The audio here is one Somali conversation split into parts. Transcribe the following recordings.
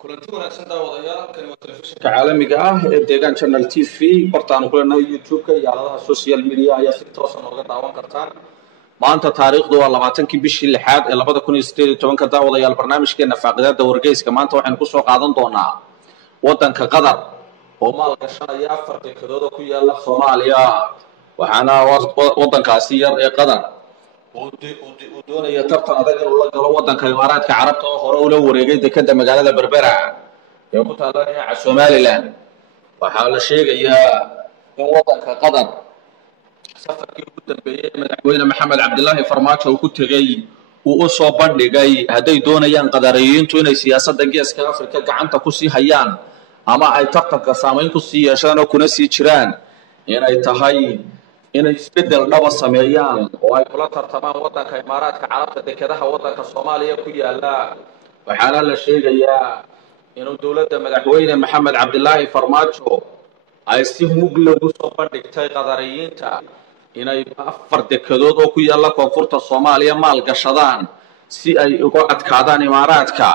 kulanti wanaagsan daawadayaal kani waa telefishinka caalamiga ah ee deegaan channel TV bartaan ku leenahay YouTube-ka iyo aaladaha social media ayaa si toos ah nooga daawan kartaan maanta taariikhdu waa 20kii bishii 6aad ee 2018 daawadayaal barnaamijkeena faaqidaada wargeyska maanta waxaan ku soo qaadan doonaa wadanka Qatar oo maal gashanaya 4 dekedood oo ku yaala Soomaaliya waxaana wadankaasi yar ee Qatar uu doonaya tartan adag inuu la galo wadanka Imaaraadka Carabta oo hore ula wareegay dekada magaalada Berbera ee ku taala dhinaca Somaliland waxa la sheegayaa in wadanka Qatar safarkii ugu dambeeyay madaxweyne Maxamed Cabdullaahi Farmaajo uu ku tagay uu soo bandhigay haday doonayaan qadariyiintu inay siyaasadda geeska Afrika gacanta ku sii hayaan ama ay tartanka saameyn ku sii yeeshaan oo kuna sii jiraan inay tahay inay isbedel dhaba sameeyaan oo ay kula tartamaan wadanka Imaaraadka Carabta dekadaha wadanka Soomaaliya ku yaala waxaana la sheegayaa inuu dawladda madaxweyne Maxamed Cabdullaahi Farmaajo ay si mug lagu soo bandhigtay qadariyiinta inay 4 dekedood oo ku yaala koonfurta Soomaaliya maal gashadaan si ay uga adkaadaan Imaaraadka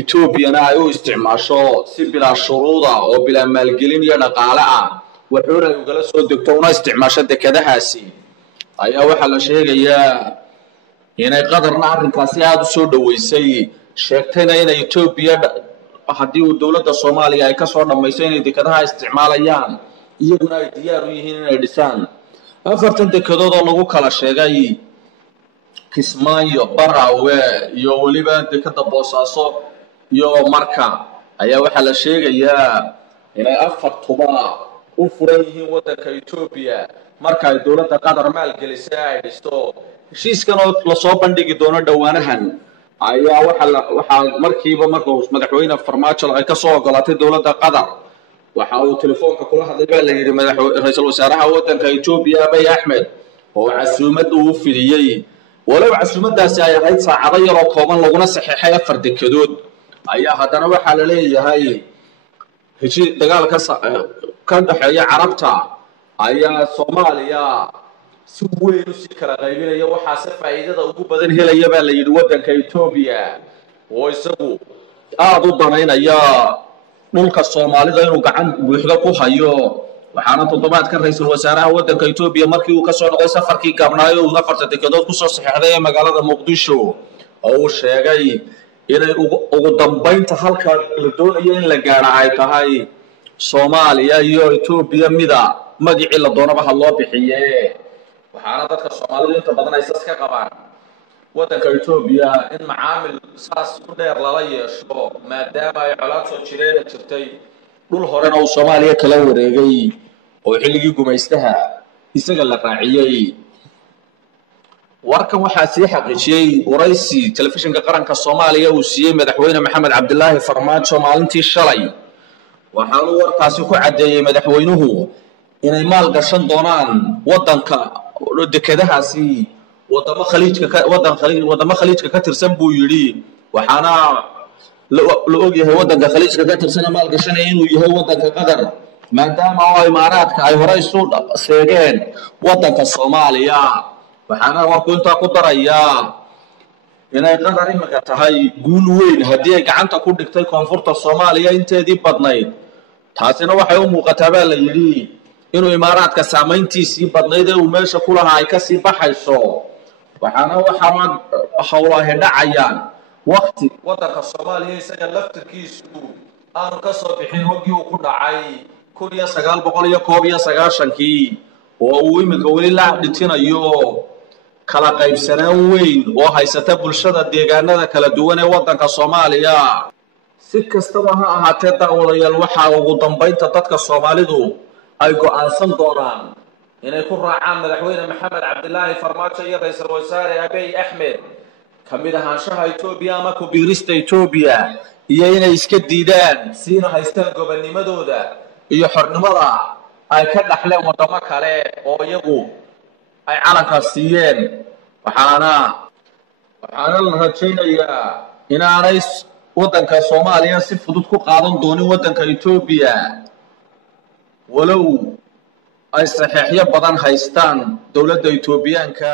Ethiopia-na ay u isticmaasho si bila shuruuda oo bila maalgelin iyo dhaqaale ah wuxuuna ugala soo degto una isticmaasho dekadahaasi ayaa waxa la sheegayaa inay qadarna arrinkaasi aad u soo dhaweysay sheegtayna in Ethiopia haddii uu dawladda Soomaaliya ay ka soo dhameysay inay dekadaha isticmaalayaan iyaguna ay diyaar u yihiin inay dhisaan 4 dekedood oo lagu kala sheegay Kismaayo Barawe iyo waliba dekada Boosaaso iyo Marka ayaa waxa la sheegayaa inay 4 tuba u furan yihiin wadanka Ethiopia marka ay dawladda Qatar maal gelisay ay dhisto heshiiskan oo la soo bandhigi doono dhawaanahan ayaa waxa markiiba markuu madaxweyne Farmaajo ay ka soo ogolaatay dawladda Qatar waxa uu telefoonka kula hadlay baa la yiri ra'iisul wasaaraha wadanka Ethiopia Abiy Ahmed oo casuumad uu fidiyay walow casuumadaasi ay ahayd saacado yar oo kooban laguna saxiixay 4 dekedood ayaa haddana waxa la leeyahay heshiis dagaalka ka dhaxeeya Carabta ayaa Soomaaliya si weyn u si kala qaybinaya waxa faa'iidada ugu badan helaya baa la yiri wadanka Ethiopia oo isagu aad u danaynaya dhulka Soomaalida inuu gacan buuxda ku hayo waxaana toddobaadkan ra'iisul wasaaraha wadanka Ethiopia markii uu ka soo noqday safarkii gaabnaayo uu 4 dekedood ku soo saxiixday magaalada Muqdisho oo uu sheegay inay ugu dambeynta halka la doonayo in la gaaro ay tahay Soomaaliya iyo Ethiopia mida magacii la doonaba ha loo bixiyay waxaana dadka Soomaalida inta badan ay saas ka qabaan wadanka Ethiopia in macaamil saas u dheer lala yeesho maadaama ay colaad soo jireen jirtay dhul horena uu Soomaaliya kala wareegay oo xilligii gumaystaha isaga la raaciyay warkan waxa si xaqiijiyay waraysi telefishinka qaranka Soomaaliya uu siiyay madaxweyne Maxamed Cabdullaahi Farmaajo maalintii shalay waxaanu warkaasi ku cadeeyay madaxweynuhu inay maal gashan doonaan wadanka dekadahaasi wadamo khaliijka ka tirsan buu yiri waxaana la og yahay wadanka khaliijka ka tirsan maal gashanay inuu yahay wadanka Qatar maadaama oo Imaaraadka ay hore isu sheegeen wadanka Soomaaliya waxaana warku inta ku daraya inay Qatar imika tahay guul weyn haddii ay gacanta ku dhigtay koonfurta Soomaaliya inteedii badnayd taasina waxay u muuqataa baa la yiri inuu Imaaraadka saameyntiisii badnayd ee uu meesha ku lahaa ay ka sii baxayso waxaana waxa hawlaha dhacayaan waqti wadanka Soomaaliya isaga laftirkiisu aanu ka soo bixin waqti uu ku dhacay 1991kii oo uu imika wali la dhintinayo kala qaybsanaan weyn oo haysata bulshada deegaanada kala duwan ee wadanka Soomaaliya si kastaba ha ahaatee daawadayaal waxa ugu dambeynta dadka Soomaalidu ay go'aansan doonaan inay ku raacaan madaxweyne Maxamed Cabdullaahi Farmaajo iyo ra'iisul wasaare Abiy Ahmed kamid ahaanshaha Ethiopia ama ku biirista Ethiopia iyo inay iska diidaan siina haystaan gobonnimadooda iyo xornimada ay ka dhaxleen wadamo kale oo iyagu ay calanka siiyeen waxaana la rajaynayaa inaanay wadanka Soomaaliya si fudud ku qaadan doonin wadanka Ethiopia walow ay saxiixyo badan haystaan dawladda Ethiopiaanka